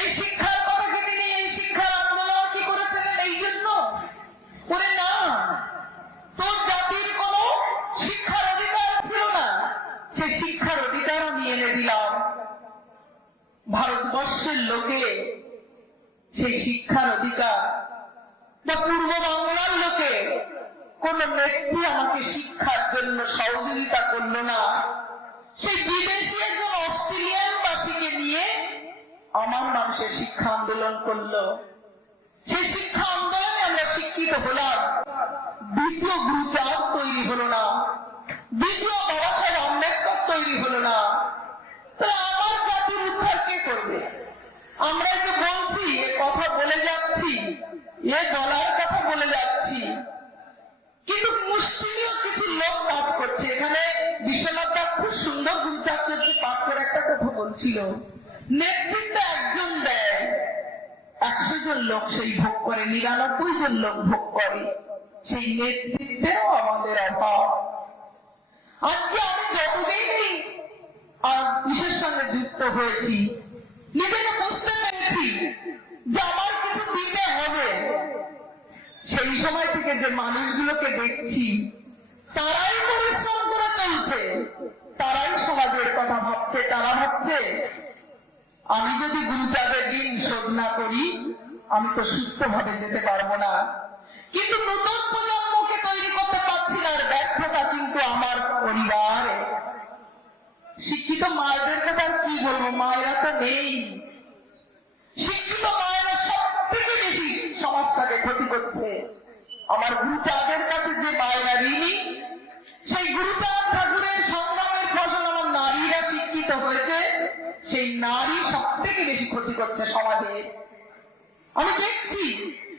এই শিক্ষার কথাকে তিনি এই শিক্ষার আন্দোলন কি করেছিলেন এই জন্য করে না, তোর জাতির কোন শিক্ষার অধিকার ছিল না, সে শিক্ষার অধিকার আমি এনে দিলাম। ভারতবর্ষের লোকে সেই শিক্ষার অধিকার বা পূর্ব বাংলার লোকে কোন নেত্রী আমাকে শিক্ষার জন্য সহযোগিতা করলো না। সেই বিদেশি একজন অস্ট্রেলিয়ান বাসীকে নিয়ে আমার মানুষের শিক্ষা আন্দোলন করলো। সেই শিক্ষা আন্দোলনে আমরা শিক্ষিত হলাম। দ্বিতীয় গুরুচাঁদ তৈরি হলো না, দ্বিতীয় বাবা সাহেব আম্বেদকর তৈরি হলো না। তাহলে আমার জাতির উদ্ধার কে করবে? আমরা যে বলছি, এ কথা বলে যাচ্ছি, এ বলার কথা বলে যাচ্ছি, কিন্তু মুষ্টিমেয় কিছু লোক কাজ করছে এখানে। বিশ্বনাথদা খুব সুন্দর গুরুচাঁদকে পাঠ করে একটা কথা বলছিল, নেতৃত্ব একজন দেয়, 100 জন লোক সেই ভোগ করে, 99 জন লোক ভোগ করে। সেই নেতৃত্বেও আমাদের অভাব। আজকে আমি যতদিনই বিশ্বের সঙ্গে যুক্ত হয়েছি, নিজেকে বুঝতে পেরেছি যে আমার কিছু দিতে হবে। সেই সময় থেকে যে মানুষগুলোকে দেখছি, তারাই পরিশ্রম করে চলছে, তারাই সমাজের কথা ভাবছে। তারা ভাবছে আমি যদি গুরুচাঁদের ঋণ শোধ না করি, আমি তো সুস্থভাবে যেতে পারবো না। কিন্তু নতুন প্রজন্মকে তৈরি করতে পারছি না, ব্যর্থতা কিন্তু আমার পরিবারে। শিক্ষিত মায়েদের কথা কি বলবো, মায়েরা তো নেই। শিক্ষিত মায়েরা সব থেকে বেশি সমাজটাকে ক্ষতি করছে। আমার গুরুচাঁদের কাছে যে মায়েরা ঋণী, সেই গুরুচাঁদ ঠাকুরের সংগ্রামের ফসল আমার নারীরা শিক্ষিত হয়েছে, সেই নারী সব থেকে বেশি ক্ষতি করছে সমাজে। আমি দেখছি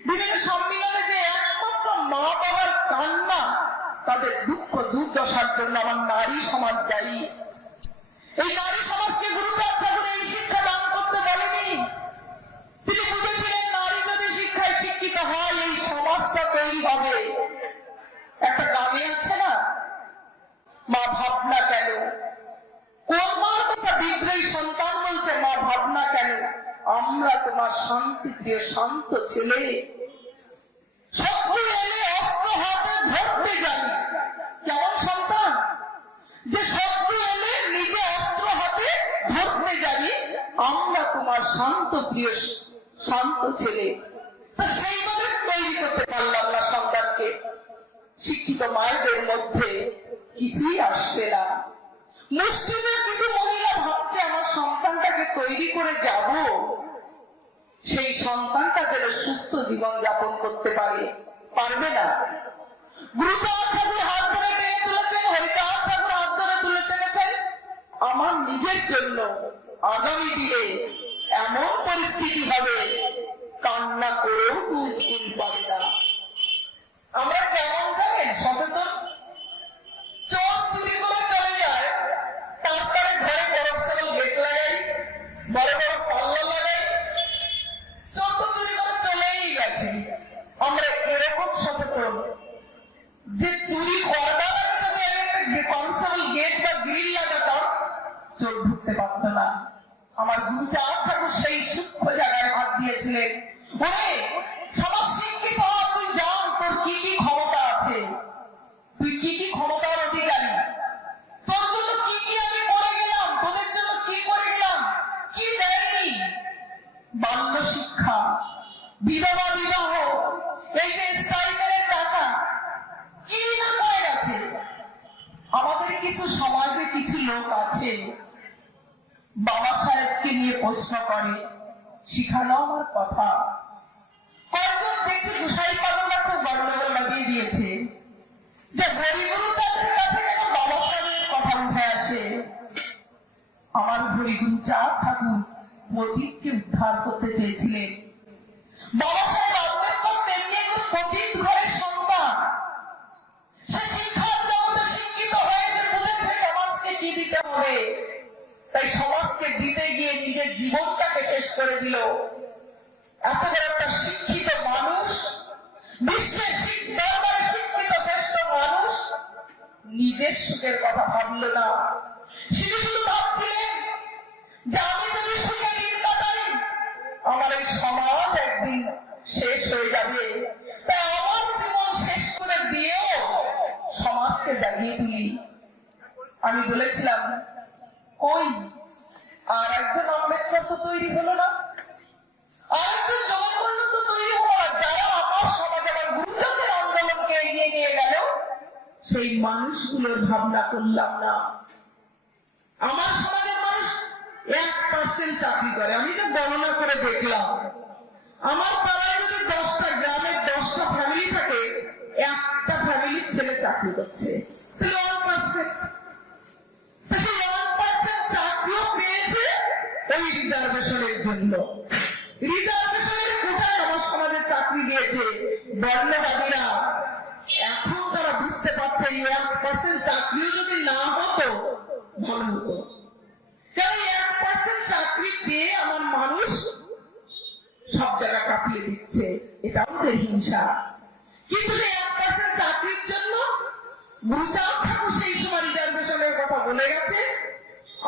বিভিন্ন সম্মেলনে যে একমাত্র মা বাবার কান্না, তাদের দুঃখ দুর্দশার জন্য আমার নারী সমাজ দায়ী। এই নারী সমাজকে গুরুচাঁদ ঠাকুর এই শিক্ষা দান করতে বলেনি। তিনি বুঝেছিলেন নারী যদি শিক্ষায় শিক্ষিত হয়, এই সমাজটা তৈরি হবে। একটা গানে আছে না, মা ভাবনা কেন, কোন মা কথা বিদ্রোহী সন্তান বলছে, মা ভাবনা কেন, আমরা তোমার শান্তি প্রিয় শান্ত ছেলে, শত্রু এলে অস্ত্র হাতে ধরতে জানি। কেমন সন্তান? যে শত্রু এলে নিজে অস্ত্র হাতে ধরতে জানি, আমরা তোমার শান্ত প্রিয় শান্ত ছেলে। তা সেইভাবে তৈরি করতে পারলাম না সন্তানকে। শিক্ষিত মায়েদের মধ্যে কিছুই আসছে না। মুসলিমের কিছু মহিলা ভাবছে আমার সন্তানটাকে তৈরি করে যাব, সেই সন্তানটা যেন সুস্থ জীবন যাপন করতে পারে, পারবে না। গুরুচাঁদ ঠাকুর হাত ধরে টেনে তুলেছেন, হরিচাঁদ ঠাকুর হাত ধরে তুলে টেনেছেন আমার নিজের জন্য। আগামী দিনে এমন পরিস্থিতি হবে, কান্না করেও দুধ কুল পাবে না। আমরা কেমন জানেন সচেতন? চোর চুরি করে চলে যায়, তারপরে ঘরে করপশনাল গেট লাগাই, বড় বড় পাল্লা লাগাই, চোর তো চুরি করে চলেই গেছে। আমরা এরকম সচেতন যে চুরি করার আগে যদি আমি একটা কনস্টেবল গেট বা গ্রিল লাগাতাম, চোর ঢুকতে পারত না। আমার গুরুচাঁদ ঠাকুর সেই সূক্ষ্ম জায়গায় হাত দিয়েছিলেন। ওরে সমাজ শিক্ষিত হওয়া, তুই জান তোর কি কি ক্ষমতা আছে, তুই কি কি ক্ষমতার অধিকারী, তোর জন্য কি কি আমি করে গেলাম, তোদের জন্য কি করে গেলাম, কি দেয়নি। বাল্য শিক্ষা, বিধবা বিবাহ, এই যে স্ট্রাইকারের টাকা, কি না করে গেছে। আমাদের কিছু সমাজে কিছু লোক আছে বাবা সাহেবকে নিয়ে প্রশ্ন করে, শিখানো আমার কথা। কয়েকজন দেখছি গোসাই পাগলা খুব গন্ডগোল লাগিয়ে দিয়েছে যে হরিগুরুচাঁদের কাছে কেন বাবা সাহেবের কথা উঠে আসে। আমার হরিগুরুচাঁদ ঠাকুর পতিতকে উদ্ধার করতে চেয়েছিলেন। বাবা সাহেব আম্বেদকর তেমনি একজন পতিত ঘরের সন্তান। সে শিক্ষার জগতে শিক্ষিত হয়ে সে বুঝেছে সমাজকে কি দিতে হবে, তাই সমাজকে দিতে গিয়ে নিজের জীবনটাকে শেষ করে দিল। এত বড় একটা শিক্ষিত মানুষ, বিশ্বের দরবারে শিক্ষিত শ্রেষ্ঠ মানুষ, নিজের সুখের কথা ভাবল না। শুধু শুধু ভাবছিলেন যে আমি যদি সুখে দিন কাটাই, দিলাম, কই আর একজন আম্বেদকর তো তৈরি হলো না, আরেকজন জগৎবন্ধু তো তৈরি হলো না। যারা আমার সমাজে আমার গুরুজনদের আন্দোলনকে এগিয়ে নিয়ে গেল, সেই মানুষগুলোর ভাবনা করলাম না। আমার সমাজের মানুষ 1% চাকরি করে। আমি তো গণনা করে দেখলাম, আমার পাড়ায় যদি 10টা গ্রামের 10টা ফ্যামিলি থাকে, একটা ফ্যামিলির ছেলে চাকরি করছে, তাহলে 1%। সেই 1% চাকরিও পেয়েছে ওই রিজার্ভেশনের জন্য। রিজার্ভেশনের কোটায় আমার সমাজে চাকরি দিয়েছে বর্ণবাদীরা। এখন তারা বুঝতে পারছে এই 1% চাকরিও যদি না হতো ভালো হতো, কারণ 1% চাকরি পেয়ে আমার মানুষ সব জায়গা কাঁপিয়ে দিচ্ছে। এটা আমাদের হিংসা। কিন্তু সেই 1% চাকরির জন্য গুরুচাঁদ ঠাকুর সেই সময় রিজার্ভেশনের কথা বলে গেছে,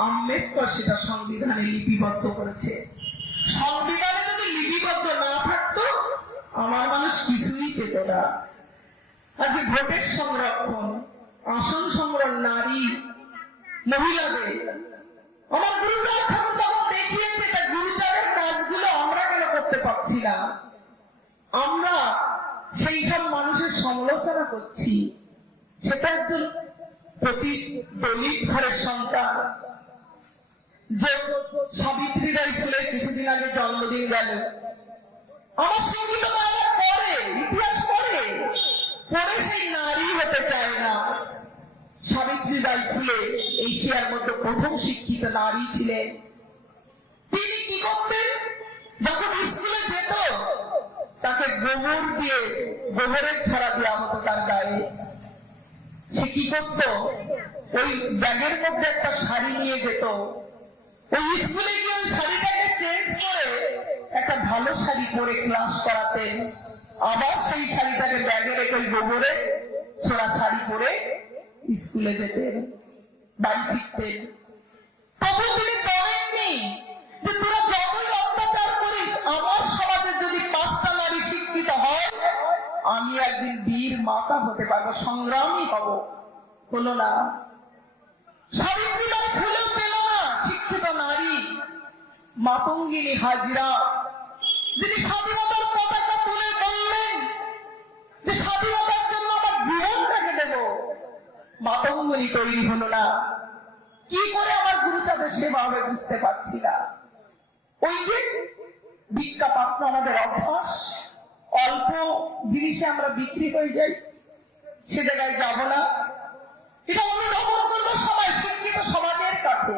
আম্বেদকর সেটা সংবিধানে লিপিবদ্ধ করেছে। সংবিধানে যদি লিপিবদ্ধ না থাকতো আমার মানুষ কিছুই পেত না। আজকে ভোটের সংরক্ষণ, আসন সংগ্রহ, নারী মহিলাদের, আমার গুরুচাঁদ ঠাকুর তখন দেখিয়েছে। তা গুরুচাঁদের কাজগুলো আমরা কেন করতে পারছি না? আমরা সেই সব মানুষের সমালোচনা করছি। সেটা একজন দলিত ঘরের সন্তান, যে সাবিত্রী রায় ফুলের কিছুদিন আগে জন্মদিন গেল। আমার সঙ্গীত পড়ে, ইতিহাস পড়ে সেই নারী হতে চায় না। সাবিত্রী রায় ফুলে এশিয়ার মধ্যে প্রথম শিক্ষিত নারী ছিলেন। তিনি কি করতেন? যখন স্কুলে যেত তাকে গোবর দিয়ে, গোবরের ছড়া দেওয়া হতো তার গায়ে। সে কি করত? ওই ব্যাগের মধ্যে একটা শাড়ি নিয়ে যেত, ওই স্কুলে গিয়ে ওই শাড়িটাকে চেঞ্জ করে একটা ভালো শাড়ি পরে ক্লাস করাতেন। আবার সেই শাড়িটাকে ব্যাগে রেখে ওই গোবরে ছোড়া শাড়ি পরে স্কুলে যেতেন, বাড়ি ফিরতেন। তবু তিনি বলেননি যে তোরা যতই অত্যাচার করিস, আমার সমাজে যদি 5টা নারী শিক্ষিত হয় আমি একদিন বীর মাতা হতে পারবো, সংগ্রামী হব। হলো না। সাবিত্রী বাই ফুলেও পেল না শিক্ষিত নারী। মাতঙ্গিনী হাজরা, যিনি স্বাধীনতার পতাকা তুলে বললেন যে স্বাধীনতার জন্য আমার জীবনটাকে দেব, মাতঙ্গিনী তৈরি হলো না। কি করে আমার গুরুচাঁদের সেবা হবে বুঝতে পারছি না। ওই যে ভিক্ষা পাত্র আমাদের অভ্যাস, অল্প জিনিসে আমরা বিক্রি হয়ে যাই, সে জায়গায় যাব না। এটা অনুধাবন করবো সবাই শিক্ষিত সমাজের কাছে।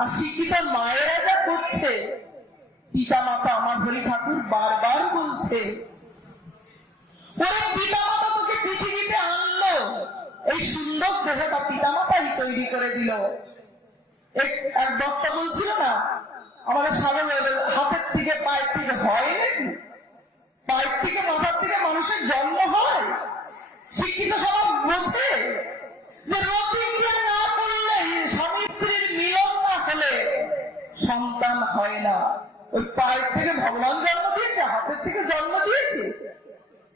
আর শিক্ষিত মায়েরা যা করছে, পিতা মাতা আমার হরি ঠাকুর বারবার বলছে, ওই পিতা মাতা তোকে পৃথিবীতে আনলো, এই সুন্দর দেহটা পিতা মাতাই তৈরি করে দিল। এক বক্তা বলছিল না, আমাদের সাধারণ হাতের থেকে পায়ের থেকে হয় নাকি? পায়ের থেকে মাথার থেকে মানুষের জন্ম হয়। শিক্ষিত সমাজ বোঝে যে প্রতিক্রিয়া না করলে, স্বামী স্ত্রীর মিলন না হলে সন্তান হয় না। ওই পায়ের থেকে ভগবান জন্ম দিয়েছে, হাতের থেকে জন্ম দিয়েছে,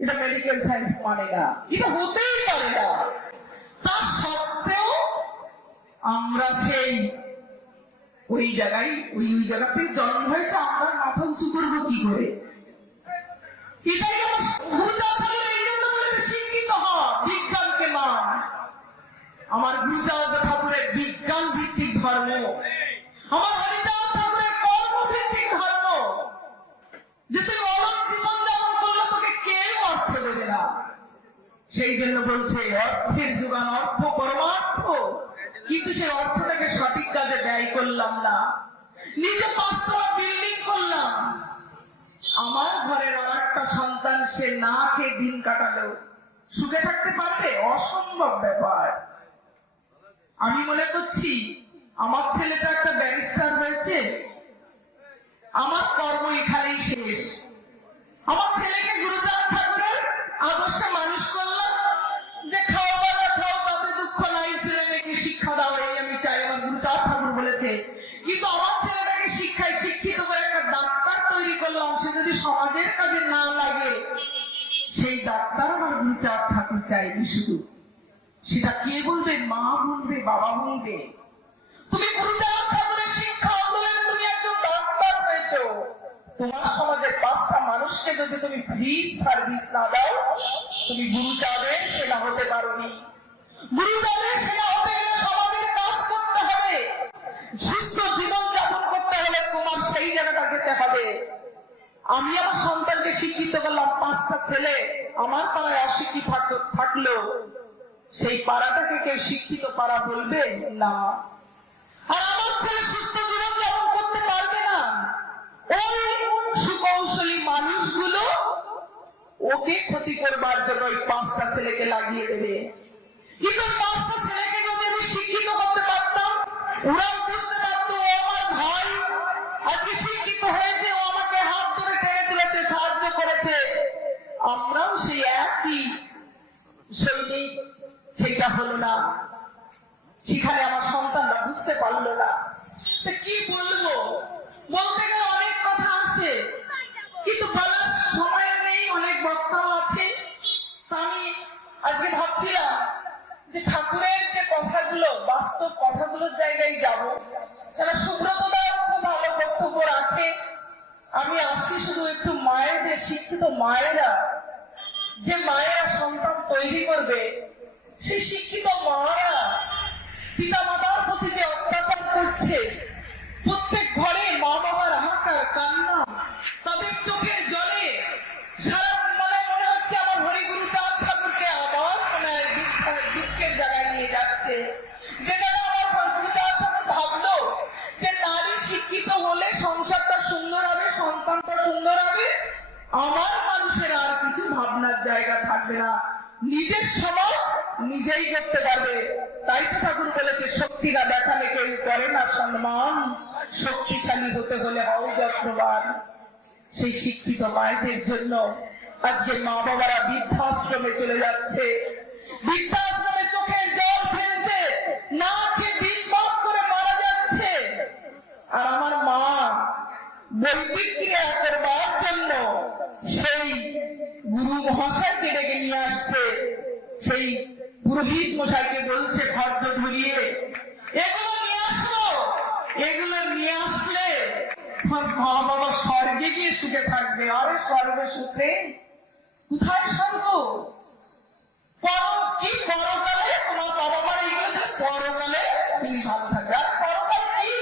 এটা মেডিকেল সায়েন্স মানে না, এটা হতেই পারে না। তা সত্ত্বেও আমরা সেই ওই জায়গায় ওই জায়গাতে জন্ম হয়েছে, আমরা মাথা উঁচু করবো কি করে? এটাই আমার গুরুচাঁদ এই জন্য বলেছে শিক্ষিত হ, বিজ্ঞানকে মান। আমার গুরুচাঁদ ঠাকুরের বিজ্ঞান ভিত্তিক ধর্ম, আমার হরিচাঁদ ঠাকুরের কর্মভিত্তিক ধর্ম। যে তুই অলস জীবন যাপন করলে তোকে কেউ অর্থ দেবে না। সেই জন্য বলছে অর্থের যোগান, অর্থ পরমার্থ। কিন্তু সেই অর্থটাকে সঠিক কাজে ব্যয় করলাম না, নিজে 5তলা বিল্ডিং করলাম। আমার ঘরের আর একটা সন্তান সে না খেয়ে দিন কাটালো, সুখে থাকতে পারবে? অসম্ভব ব্যাপার। আমি মনে করছি আমার ছেলেটা একটা ব্যারিস্টার হয়েছে, আমার কর্ম এখানেই শেষ। আমার ছেলেকে গুরুচাঁদ ঠাকুরের আদর্শে মানুষ করলাম, যে খাও বা না খাও তাতে দুঃখ নাই, ছেলে মেয়েকে শিক্ষা দাও, এই আমি চাই, আমার গুরুচাঁদ ঠাকুর বলেছে। কিন্তু আমার ছেলেটাকে শিক্ষায় শিক্ষিত করে একটা ডাক্তার তৈরি করলাম, সে যদি সমাজের কাজে না লাগে, সেই ডাক্তার আমার গুরুচাঁদ ঠাকুর চাইবে শুধু। সেটা কে বলবে? মা বলবে, বাবা বলবে। তুমি গুরুচাঁদ ঠাকুরের শিক্ষা আন্দোলনে তুমি একজন ডাক্তার হয়েছো। তোমার সমাজের 5টা মানুষকে যদি তুমি ফ্রি সার্ভিস না দাও, তুমি গুরুচাঁদের সেনা হতে পারোনি। গুরুচাঁদের সেনা হতে গেলে সমাজের কাজ করতে হবে, সুস্থ জীবন যাপন করতে হলে তোমার সেই জায়গাটা যেতে হবে। আমি আমার সন্তানকে শিক্ষিত করলাম, 5টা ছেলে আমার পাড়ায় অশিক্ষিত থাকলো, সেই পাড়াটাকে কেউ শিক্ষিত পাড়া বলবে না। আর আমার ছেলে সুস্থ জীবন যাপন করতে পারবে না, ওই সুকৌশলী মানুষগুলো ওকে ক্ষতি করবার জন্য ওই 5টা ছেলেকে লাগিয়ে দেবে। কিন্তু 5টা ছেলেকে যদি আমি শিক্ষিত করতে পারতাম, ওরাও বুঝতে পারতো ও আমার ভাই, আজকে শিক্ষিত হয়েছে, ও আমাকে হাত ধরে টেনে তুলেছে, সাহায্য করেছে, আমরাও সেই একই সৈনিক। সেটা হলো না, সেখানে আমার সন্তানরা বুঝতে পারলো না। কি বলবো, বলতে গেলে অনেক কথা আসে, কিন্তু বলার সময় নেই, অনেক বক্তাও আছে। আমি আজকে ভাবছিলাম যে ঠাকুরের যে কথাগুলো, বাস্তব কথাগুলোর জায়গায় যাব। কেন সুব্রতদা খুব ভালো বক্তব্য রাখে। আমি আসি শুধু একটু মায়েদের, শিক্ষিত মায়েরা, যে মায়েরা সন্তান তৈরি করবে, সেই শিক্ষিত মারা পিতা মাতার প্রতি যে অত্যাচার করছে, প্রত্যেক ঘরে মা বাবার হাহাকার কান্না, তাদের চোখের জলে সারা মনে হচ্ছে আমার হরিগুরুচাঁদ ঠাকুরকে আবার দুঃখের জায়গায় নিয়ে যাচ্ছে। যে জায়গায় আমার হরিগুরুচাঁদ ঠাকুর ভাবলো যে নারী শিক্ষিত হলে সংসারটা সুন্দর হবে, সন্তানটা সুন্দর হবে, আমার মানুষের আর কিছু ভাবনার জায়গা থাকবে না, নিজের সমাজ নিজেই করতে পারবে। তাই তো ঠাকুর বলেছে, শক্তিরা দেখালে কেউ করে না সম্মান, শক্তিশালী হতে হলে হও যত্নবান। সেই শিক্ষিত মায়েদের জন্য আজকে মা বাবারা বৃদ্ধাশ্রমে চলে যাচ্ছে, বৃদ্ধাশ্রমে চোখের জল ফেলছে, না খেয়ে দিন পাপ করে মারা যাচ্ছে। আর আমার মা বৈদিক ক্রিয়া করবার জন্য সেই গুরু মহাশয়কে ডেকে নিয়ে আসছে, সেই পুরোহিত মশাইকে বলছে ভদ্র ধরিয়ে এগুলো নিয়ে আসো, এগুলো নিয়ে আসলে মা বাবা স্বর্গে গিয়ে সুখে থাকবে। আরে স্বর্গে সুখে কোথায় স্বর্গ? কি পরকালে তোমার বাবা মার এগুলো পরকালে তুমি ভালো থাকবে। আর পরকাল কি?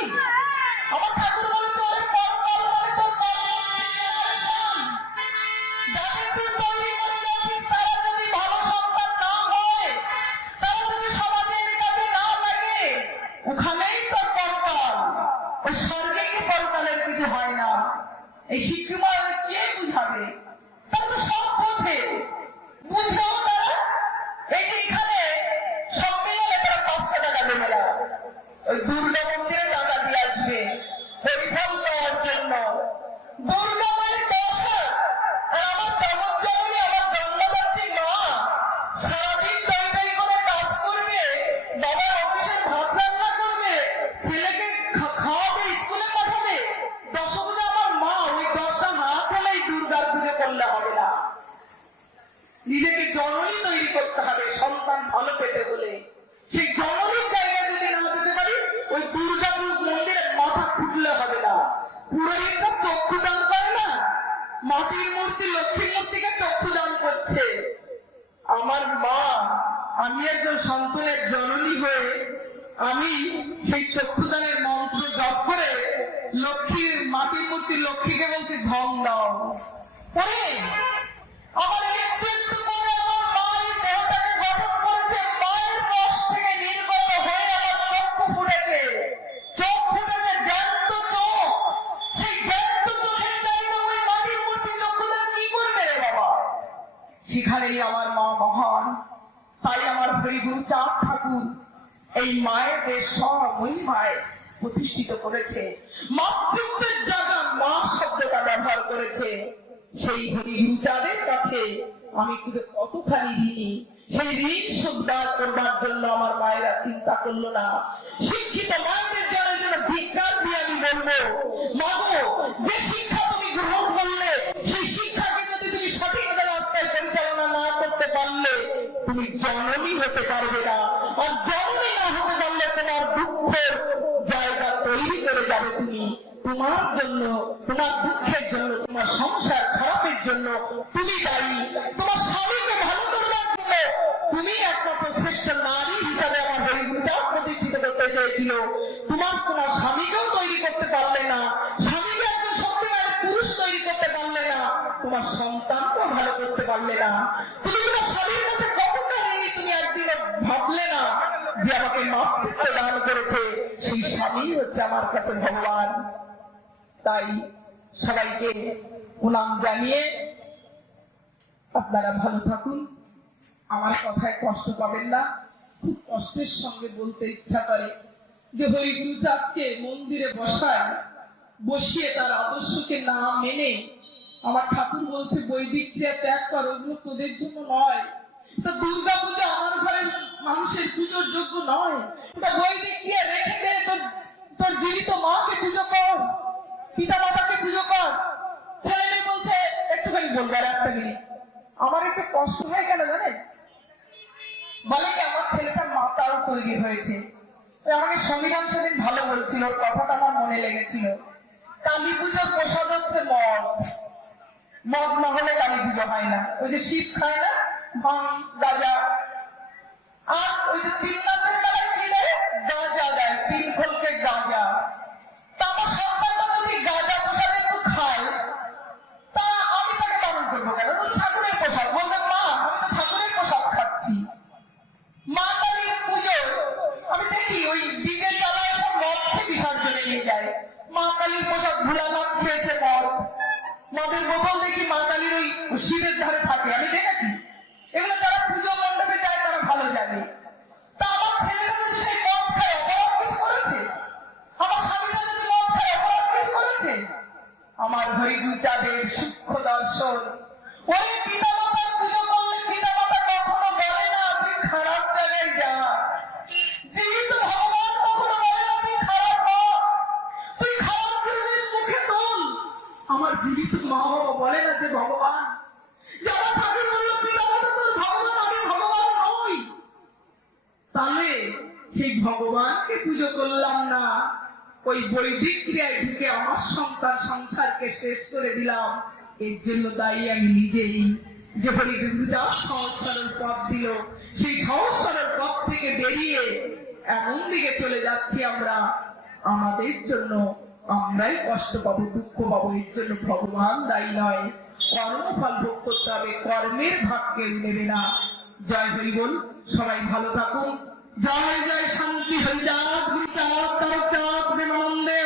আমার ঠাকুর বলেছে পরকাল মানে তো যাদের তুই তৈরি করে যাচ্ছিস, তারা যদি ভালো সন্তান না হয়, তারা যদি সমাজের কাজে না লাগে, ওখানেই তো পরকাল। ওই স্বর্গে কি পরকালের কিছু হয় না? এই শিক্ষা কে বুঝাবে? তারা তো সব বোঝে, বুঝেও তারা এই যে এখানে সম্মেলনে তারা 500 টাকা দেবে না, ওই দুর্গা মন্দিরে টাকা দিয়ে আসবে হরিফল দেওয়ার জন্য। দুর্গা মায়ের দশা, আর আমার জগৎজননী, আমার জন্মদাত্রী মা সারাদিন তৈরি করে কাজ করবে, বাবার অফিসে ভাত রান্না করবে, ছেলেকে খাওয়াবে, স্কুলে পাঠাবে। দশপূজা আমার মা, ওই 10টা হাত হলেই দুর্গার পুজো করলে হবে না। নিজেকে জননী তৈরি করতে হবে সন্তান ভালো পেতে হলে। সেই জননীর জায়গায় যদি না যেতে পারি, ওই দুর্গাপুর মন্দিরে মাথা ফুটলে হবে না। পুরোহিতরা চক্ষু দান করে না, মাটির মূর্তি, লক্ষ্মী মূর্তিকে চক্ষু দান করছে। আমার মা, আমি একজন সন্তানের জননী হয়ে আমি সেই চক্ষুদানের মন্ত্র জপ করে লক্ষ্মীর, মাটির মূর্তি লক্ষ্মীকে বলছি ধন দাও। আমার একটু একটু করে আমার মা এই দেহটাকে গঠন করেছে, মায়ের রস থেকে নির্গত হয়ে আমার চক্ষু ফুটেছে, চোখ ফুটেছে, জ্যান্ত চোখ। সেই জ্যান্ত চোখের জায়গা ওই মাটির মূর্তি চক্ষুদান কি করবে রে বাবা? সেখানেই আমার মা মহান। তাই আমার হরিগুরুচাঁদ ঠাকুর এই মায়েদের স্বমহিমায় প্রতিষ্ঠিত করেছে, মাতৃত্বের জায়গা মা শব্দটা ব্যবহার করেছে। সেই হরিগুরুচাঁদের কাছে আমি কতখানি ঋণী, সেই ঋণ শোধ করবার জন্য আমার মায়েরা চিন্তা করলো না। শিক্ষিত মায়েদের জন্য ধিক্কার দিয়ে আমি বলবো, মাগো, যে শিক্ষা তুমি গ্রহণ করলে, সেই শিক্ষাকে যদি তুমি সঠিক রাস্তায় পরিচালনা না করতে পারলে, তুমি জননী হতে পারবে না। আর জননী না হতে পারলে তোমার দুঃখ তোমার জন্য, তোমার দুঃখের জন্য, তোমার সংসার খারাপের জন্য তুমি দায়ী। তোমার স্বামীকে ভালো করবার জন্য তুমি একমাত্র শ্রেষ্ঠ নারী হিসাবে আমার হরিগুরুটা প্রতিষ্ঠিত করতে চেয়েছিল। তোমার স্বামীকেও তৈরি করতে পারলে না, স্বামীকে একজন সত্যিকারের পুরুষ তৈরি করতে পারলে না, তোমার সন্তানকেও ভালো করতে পারলে না। তুমি তোমার স্বামীর কাছে কতটা ঋণী তুমি একদিনও ভাবলে না যে আমাকে মাতৃত্ব দান করেছে সেই স্বামী হচ্ছে আমার কাছে ভগবান। তাই সবাইকে প্রণাম জানিয়ে আপনারা ভালো থাকুন, আমার কথায় কষ্ট পাবেন না। খুব কষ্টের সঙ্গে বলতে ইচ্ছা করে যে হরিগুরু চাঁদকে মন্দিরে বসিয়ে তার আদর্শকে না মেনে আমার ঠাকুর বলছে বৈদিক ক্রিয়া ত্যাগ করো, ওগুলো তোদের জন্য নয়। তা দুর্গা পুজো আমার ঘরের মানুষের পুজোর যোগ্য নয়। তা বৈদিক ক্রিয়া রেখে দে, তোর জীবিত মাকে পুজো কর, পিতা মাতাকে পুজো কর। ছেলে মেয়ে বলছে একটুখানি বলবো আর একটা মিনিট, আমার একটু কষ্ট হয় কেন জানেন? বলে কি আমার ছেলেটা মাতাল তৈরি হয়েছে। আমাকে সংবিধান সেদিন ভালো বলছিল, কথাটা আমার মনে লেগেছিল। কালী পুজোর প্রসাদ হচ্ছে মদ, মদ না হলে কালী পুজো হয় না। ওই যে শিব খায় না ভাঙ গাঁজা, আর ওই যে তিন রাতের বেলায় কি দেয় গাঁজা দেয়, 3 খোলকে গাঁজা। তা আমার সন্তানটা যদি গাঁজা প্রসাদ একটু খায় তা আমি তাকে পালন করবো কেন? ঠাকুরের প্রসাদ বলতে মা আমি তো ঠাকুরের প্রসাদ খাচ্ছি। মা কালীর পুজো আমি দেখি ওই ডিজে চালায় সব মদ খেয়ে বিসর্জনে নিয়ে যায়। মা কালীর প্রসাদ ভোলানাথ খেয়েছে মদ, মদের বোতল দেখি মা কালীর ওই শিবের ধারে থাকে, আমি দেখেছি। এগুলো যারা পুজো মণ্ডপে যায় তারা ভালো জানে। তা আমার ছেলেরা যদি সেই মদ খায় অপরাধ কিছু করেছে? আমার স্বামীরা যদি মদ খায় অপরাধ কিছু করেছে? আমার হরিগুরু চাঁদের সূক্ষ্ম দর্শন। ওই পিতা মাতার পুজো করলে পিতা মাতা কখনো বলে না তুই খারাপ জায়গায় যা। জীবিত ভগবান কখনো বলে না তুই খারাপ হ, তুই খারাপ জিনিস মুখে তোল। আমার জীবিত মা বাবা বলে না যে ভগবান, যারা ঠাকুর বললো পিতা মাতা তোর ভগবান, আমি ভগবান নই। তাহলে সেই ভগবানকে পুজো করলাম না, ওই বৈদিক ক্রিয়ায় ঢুকে আমার সন্তান সংসারকে শেষ করে দিলাম। এর জন্য দায়ী আমি নিজেই। যে হরিগুরু যা সহজ সরল পথ দিল, সেই সহজ সরল পথ থেকে বেরিয়ে এমন দিকে চলে যাচ্ছি আমরা, আমাদের জন্য আমরাই কষ্ট পাবো, দুঃখ পাবো। এর জন্য ভগবান দায়ী নয়। কর্মফল ভোগ করতে হবে, কর্মের ভাগ কেউ নেবে না। জয় হরি বল, সবাই ভালো থাকুন। জয় জয় শান্তি হরিচাঁদ গুরুচাঁদ তারক চাঁদ প্রেমানন্দে।